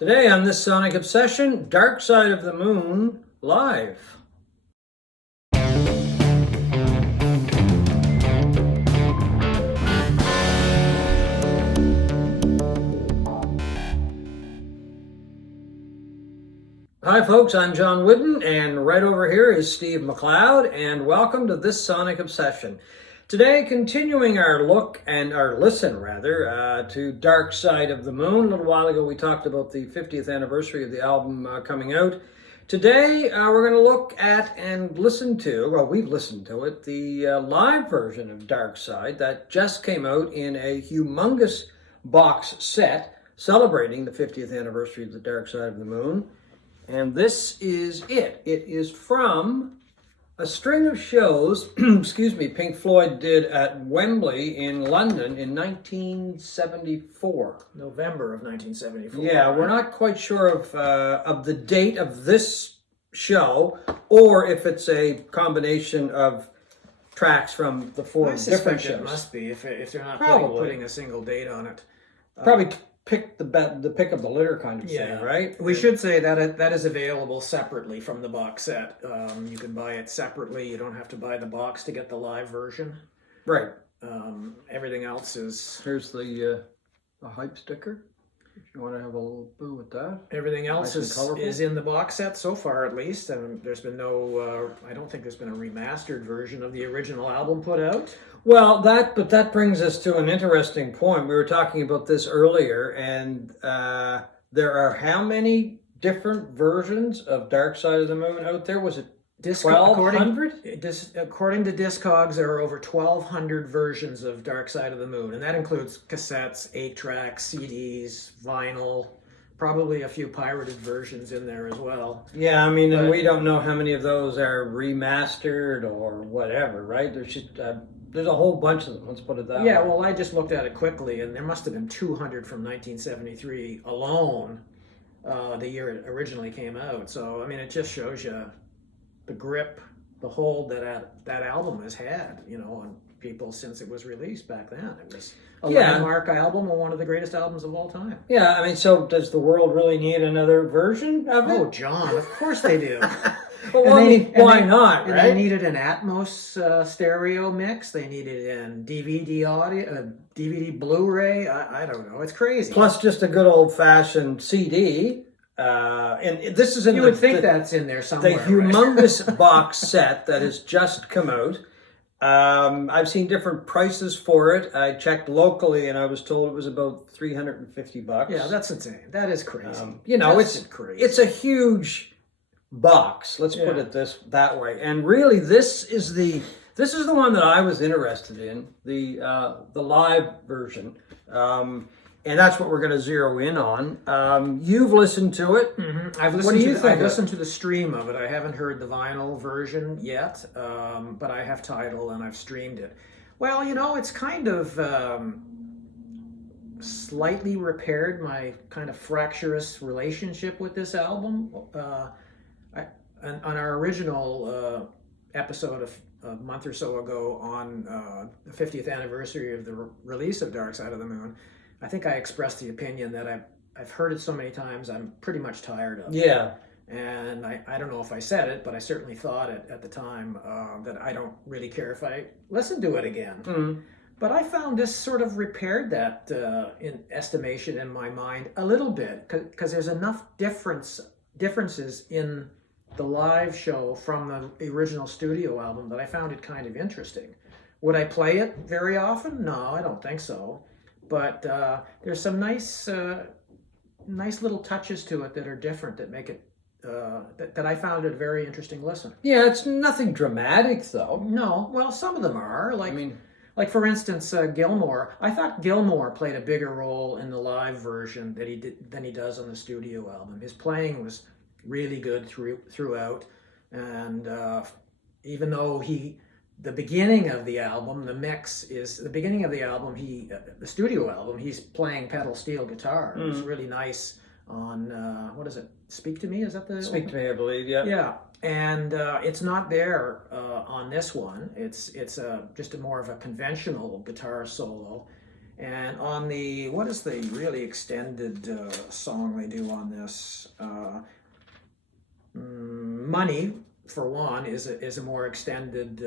Today on this Sonic Obsession, Dark Side of the Moon live. Hi folks, I'm John Whidden, and right over here is Steve McLeod, and welcome to this Sonic Obsession. Today, continuing our look and our listen, rather, to Dark Side of the Moon. A little while ago, we talked about the 50th anniversary of the album coming out. Today, we're going to look at and listen to, well, we've listened to it, the live version of Dark Side that just came out in a humongous box set celebrating the 50th anniversary of the Dark Side of the Moon. And this is it. It is from a string of shows, Pink Floyd did at Wembley in London in 1974. November of 1974. Yeah, right? We're not quite sure of the date of this show, or if it's a combination of tracks from the four different shows. It must be, if they're not putting a single date on it. Probably pick the pick of the litter kind of thing, right? We should say that that is available separately from the box set. You can buy it separately. You don't have to buy the box to get the live version. Right. Everything else is... Here's the hype sticker, if you want to have a little boo with that. Everything else is in the box set so far, at least. There's been no... I don't think there's been a remastered version of the original album put out. Well, that brings us to an interesting point. We were talking about this earlier, and there are how many different versions of Dark Side of the Moon out there? Was it 1,200? According to Discogs, there are over 1,200 versions of Dark Side of the Moon, and that includes cassettes, 8-tracks, CDs, vinyl, probably a few pirated versions in there as well. Yeah, I mean, and we don't know how many of those are remastered or whatever, right? There's just... there's a whole bunch of them, let's put it that way. Yeah, well, I just looked at it quickly, and there must have been 200 from 1973 alone, the year it originally came out. So, I mean, it just shows you the grip, the hold that album has had, on people since it was released back then. It was a landmark album and one of the greatest albums of all time. Yeah, I mean, so does the world really need another version of it? Oh, John, of course they do. Well, why not, right? They needed an Atmos stereo mix. They needed an DVD audio, DVD Blu-ray. I don't know. It's crazy. Plus just a good old-fashioned CD. And this is in you would think that's in there somewhere. The humongous box set that has just come out. I've seen different prices for it. I checked locally, and I was told it was about $350. Yeah, that's insane. That is crazy. It's crazy. It's a huge box. Let's put it that way. And really, this is the one that I was interested in, the live version. And that's what we're going to zero in on. You've listened to it. Mm-hmm. I've listened to the stream of it. I haven't heard the vinyl version yet, but I have Tidal and I've streamed it. Well, it's kind of slightly repaired my kind of fractious relationship with this album. On our original episode a month or so ago on the 50th anniversary of the release of Dark Side of the Moon, I think I expressed the opinion that I've heard it so many times I'm pretty much tired of it. Yeah. And I don't know if I said it, but I certainly thought it at the time that I don't really care if I listen to it again. Mm-hmm. But I found this sort of repaired that in estimation in my mind a little bit, because there's enough differences in the live show from the original studio album that I found it kind of interesting. Would I play it very often? No, I don't think so. But there's some nice little touches to it that are different that make it, that I found it a very interesting listen. Yeah, it's nothing dramatic though. No, well, some of them are. Like for instance, Gilmour. I thought Gilmour played a bigger role in the live version than he does on the studio album. His playing was really good throughout, and even though the beginning of the album, the studio album, he's playing pedal steel guitar. Mm. It's really nice on what is it? Speak to Me? Is that the Speak to Me? I believe. Yeah. Yeah, and it's not there on this one. It's just more of a conventional guitar solo. And on the, what is the really extended song they do on this? Money, for one, is a more extended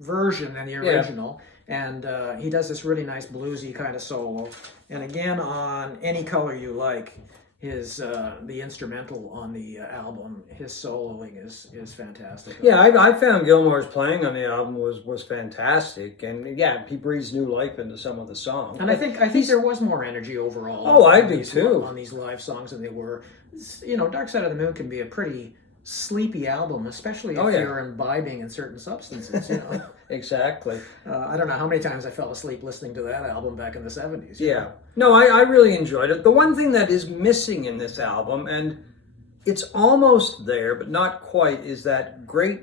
version than the original. And he does this really nice bluesy kind of solo. And again, on Any Color You Like, his the instrumental on the album, his soloing is fantastic. Yeah, I found Gilmour's playing on the album was fantastic, and yeah, he breathes new life into some of the songs. And I think there was more energy overall. Oh, I do too. On these live songs than they were. Dark Side of the Moon can be a pretty sleepy album, especially if you're imbibing in certain substances. Exactly. I don't know how many times I fell asleep listening to that album back in the 70s. Yeah. No, I really enjoyed it. The one thing that is missing in this album, and it's almost there, but not quite, is that great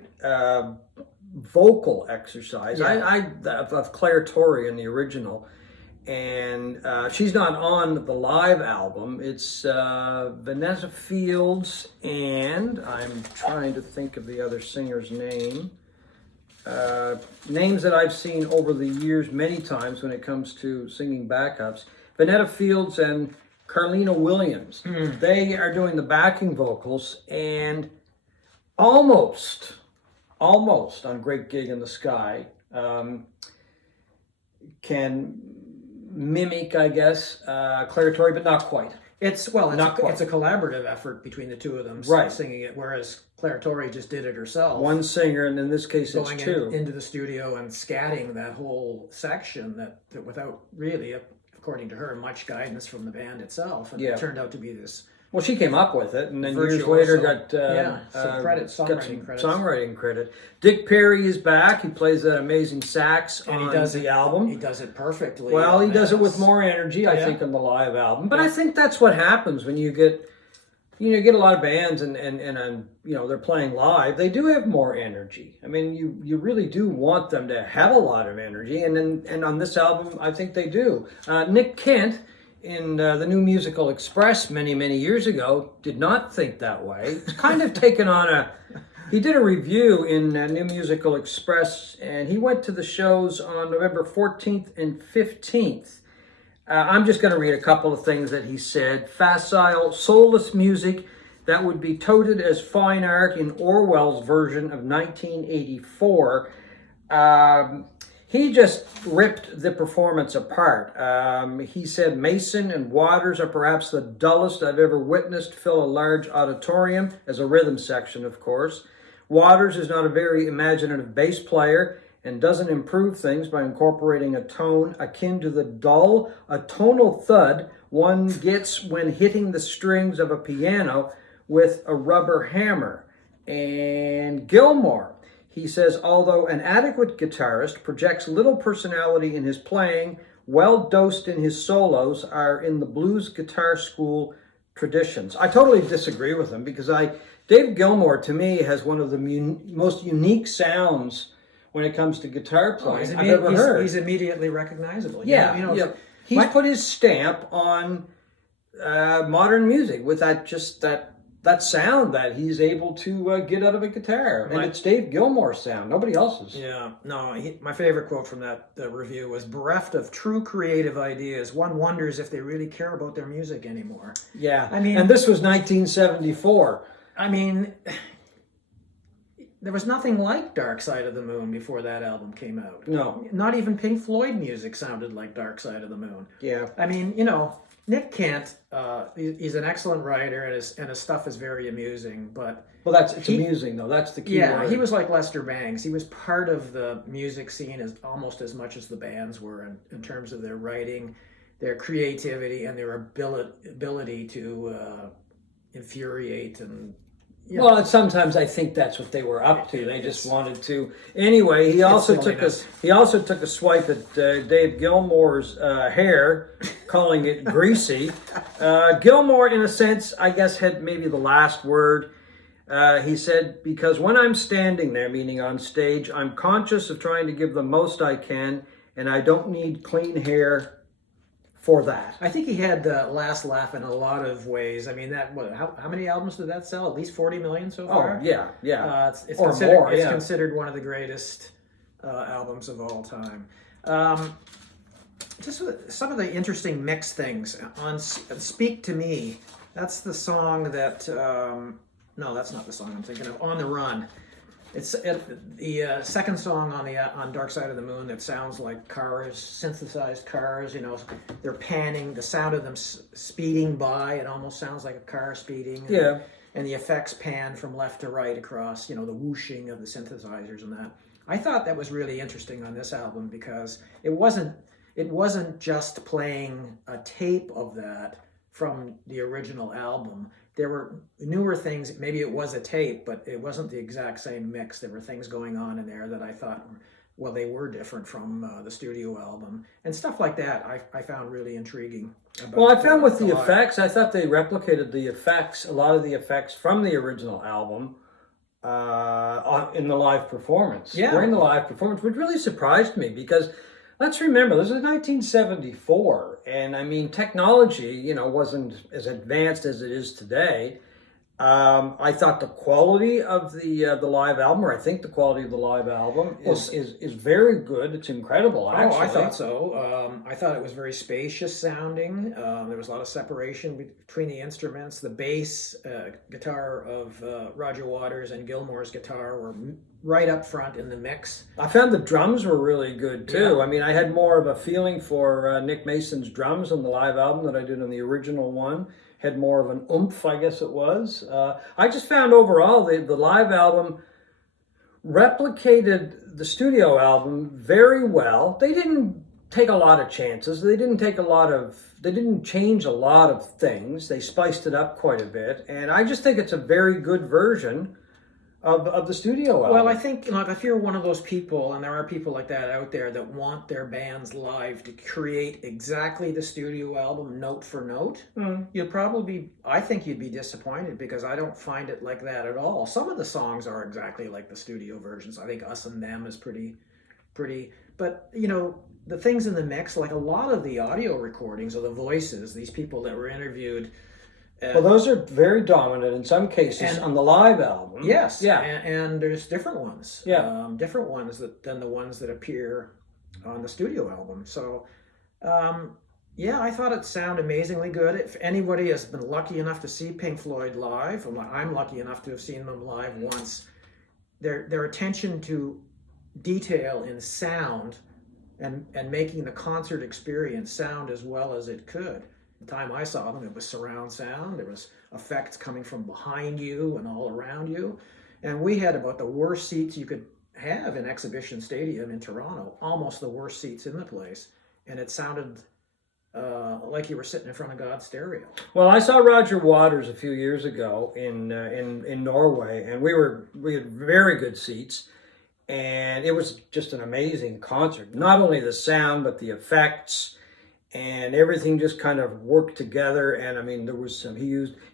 vocal exercise. Of Claire Torrey in the original. And she's not on the live album. It's Vanessa Fields, and I'm trying to think of the other singer's name. Names that I've seen over the years many times when it comes to singing backups. Vanessa Fields and Carlina Williams. They are doing the backing vocals, and almost on Great Gig in the Sky can mimic, I guess, Claire Torrey, but not quite. It's a collaborative effort between the two of them singing it, whereas Claire Torrey just did it herself. One singer, and in this case it's two. Into the studio and scatting that whole section that without really, according to her, much guidance from the band itself. And it turned out to be this... Well, she came up with it, and then years later got songwriting credit. Dick Perry is back. He plays that amazing sax on the album. He does it perfectly. Well, he does it with more energy, I think, on the live album. But I think that's what happens when you get a lot of bands and they're playing live. They do have more energy. I mean, you really do want them to have a lot of energy, and on this album, I think they do. Nick Kent, in the New Musical Express many years ago, did not think that way. It's kind of taken on he did a review in New Musical Express, and he went to the shows on November 14th and 15th. I'm just going to read a couple of things that he said. Facile, soulless music that would be touted as fine art in Orwell's version of 1984. He just ripped the performance apart. He said Mason and Waters are perhaps the dullest I've ever witnessed fill a large auditorium, as a rhythm section, of course. Waters is not a very imaginative bass player and doesn't improve things by incorporating a tone akin to the dull, atonal thud one gets when hitting the strings of a piano with a rubber hammer. And Gilmour, he says, although an adequate guitarist, projects little personality in his playing, well dosed in his solos, are in the blues guitar school traditions. I totally disagree with him, because Dave Gilmour, to me, has one of the most unique sounds when it comes to guitar playing I've ever heard. He's immediately recognizable. He's put his stamp on modern music with that sound that he's able to get out of a guitar. And it's Dave Gilmour's sound, nobody else's. Yeah, no, my favorite quote from that review was, bereft of true creative ideas, one wonders if they really care about their music anymore. Yeah, and this was 1974. I mean, there was nothing like Dark Side of the Moon before that album came out. No. Not even Pink Floyd music sounded like Dark Side of the Moon. Yeah. I mean, Nick Kent, he's an excellent writer, and his stuff is very amusing. But it's amusing though. That's the key word. He was like Lester Bangs. He was part of the music scene almost as much as the bands were in terms of their writing, their creativity, and their ability to infuriate and. Yeah. Well, sometimes I think that's what they were up to. They just wanted to. Anyway, he also took a swipe at Dave Gilmour's hair, calling it greasy. Gilmour, in a sense, I guess, had maybe the last word. He said, because when I'm standing there, meaning on stage, I'm conscious of trying to give the most I can, and I don't need clean hair for that. I think he had the last laugh in a lot of ways. I mean, how many albums did that sell? At least 40 million so far? Oh, yeah. It's considered one of the greatest albums of all time. just some of the interesting mix things on "Speak to Me." That's the song that. No, that's not the song I'm thinking of. "On the Run." It's the second song on Dark Side of the Moon that sounds like cars, synthesized cars. You know, they're panning. The sound of them speeding by, it almost sounds like a car speeding. Yeah. And the effects pan from left to right across. You know, the whooshing of the synthesizers and that. I thought that was really interesting on this album because it wasn't just playing a tape of that from the original album. There were newer things. Maybe it was a tape, but it wasn't the exact same mix. There were things going on in there that I thought, well, they were different from the studio album. And stuff like that I found really intriguing. Well, I found with the effects, I thought they replicated the effects, a lot of the effects from the original album in the live performance. Yeah. During the live performance, which really surprised me because let's remember, this is 1974, and I mean, technology, you know, wasn't as advanced as it is today. I thought the quality of the live album, or I think the quality of the live album is very good. It's incredible, actually. Oh, I thought so. I thought it was very spacious sounding. There was a lot of separation between the instruments. The bass guitar of Roger Waters and Gilmour's guitar were right up front in the mix. I found the drums were really good too. Yeah. I mean, I had more of a feeling for Nick Mason's drums on the live album than I did on the original one. Had more of an oomph, I guess it was. I just found overall the live album replicated the studio album very well. They didn't take a lot of chances. They didn't change a lot of things. They spiced it up quite a bit. And I just think it's a very good version of the studio album. Well, I think if you're one of those people, and there are people like that out there that want their bands live to create exactly the studio album note for note, I think you'd be disappointed because I don't find it like that at all. Some of the songs are exactly like the studio versions. I think Us and Them is pretty, but you know, the things in the mix, like a lot of the audio recordings of the voices, these people that were interviewed. Well, those are very dominant in some cases on the live album. Yes, yeah, and there's different ones. Yeah, different ones than the ones that appear on the studio album. So, yeah, I thought it sounded amazingly good. If anybody has been lucky enough to see Pink Floyd live, I'm lucky enough to have seen them live once. Their attention to detail in sound and making the concert experience sound as well as it could. The time I saw them, it was surround sound. There was effects coming from behind you and all around you. And we had about the worst seats you could have in Exhibition Stadium in Toronto, almost the worst seats in the place. And it sounded like you were sitting in front of God's stereo. Well, I saw Roger Waters a few years ago in Norway, and we had very good seats. And it was just an amazing concert. Not only the sound, but the effects. And everything just kind of worked together. And I mean, there was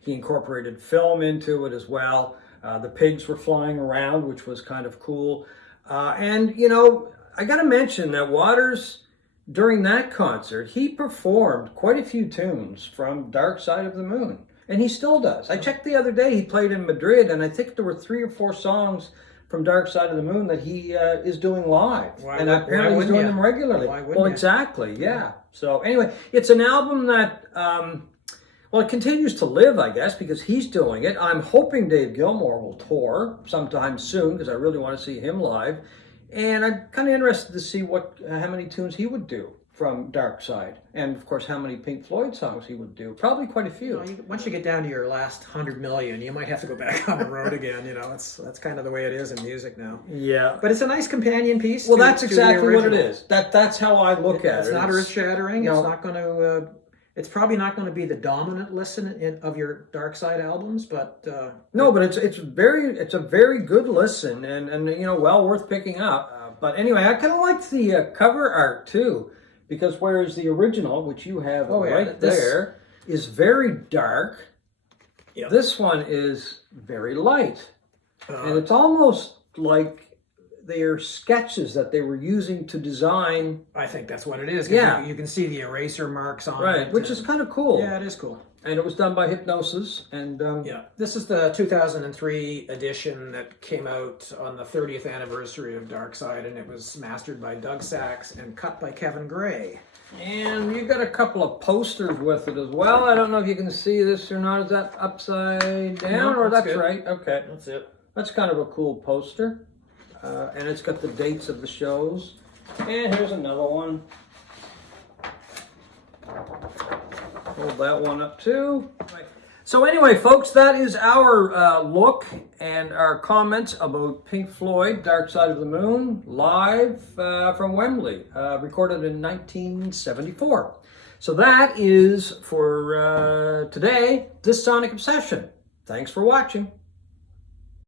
he incorporated film into it as well. The pigs were flying around, which was kind of cool. And, you know, I got to mention that Waters, during that concert, he performed quite a few tunes from Dark Side of the Moon. And he still does. I checked the other day, he played in Madrid, and I think there were 3 or 4 songs from Dark Side of the Moon that he is doing live. Apparently he's doing them regularly. Well, exactly, yeah. So anyway, it's an album that, it continues to live, I guess, because he's doing it. I'm hoping Dave Gilmour will tour sometime soon because I really want to see him live. And I'm kind of interested to see how many tunes he would do from Dark Side, and of course how many Pink Floyd songs he would do. Probably quite a few. Once you get down to your last 100 million, you might have to go back on the road again. You know, that's kind of the way it is in music now. Yeah, but it's a nice companion piece. Well, that's exactly what it is. That's how I look at it. It's not earth-shattering. No. It's not going to. It's probably not going to be the dominant listen of your Dark Side albums, but no, but it's a very good listen, and you know, well worth picking up. But anyway, I kind of liked the cover art too. Because whereas the original, which you have there, is very dark, this one is very light. And it's almost like they are sketches that they were using to design. I think that's what it is. Yeah. You can see the eraser marks on it. Right, which is kind of cool. Yeah, it is cool. And it was done by Hypnosis. And this is the 2003 edition that came out on the 30th anniversary of Dark Side, and it was mastered by Doug Sachs and cut by Kevin Gray. And you got a couple of posters with it as well. I don't know if you can see this or not. Is that upside down? No, or that's that's good. right? Okay. That's it. That's kind of a cool poster. And it's got the dates of the shows. And here's another one. Hold that one up too. So anyway, folks, that is our look and our comments about Pink Floyd, Dark Side of the Moon, live from Wembley, recorded in 1974. So that is for today, this Sonic Obsession. Thanks for watching.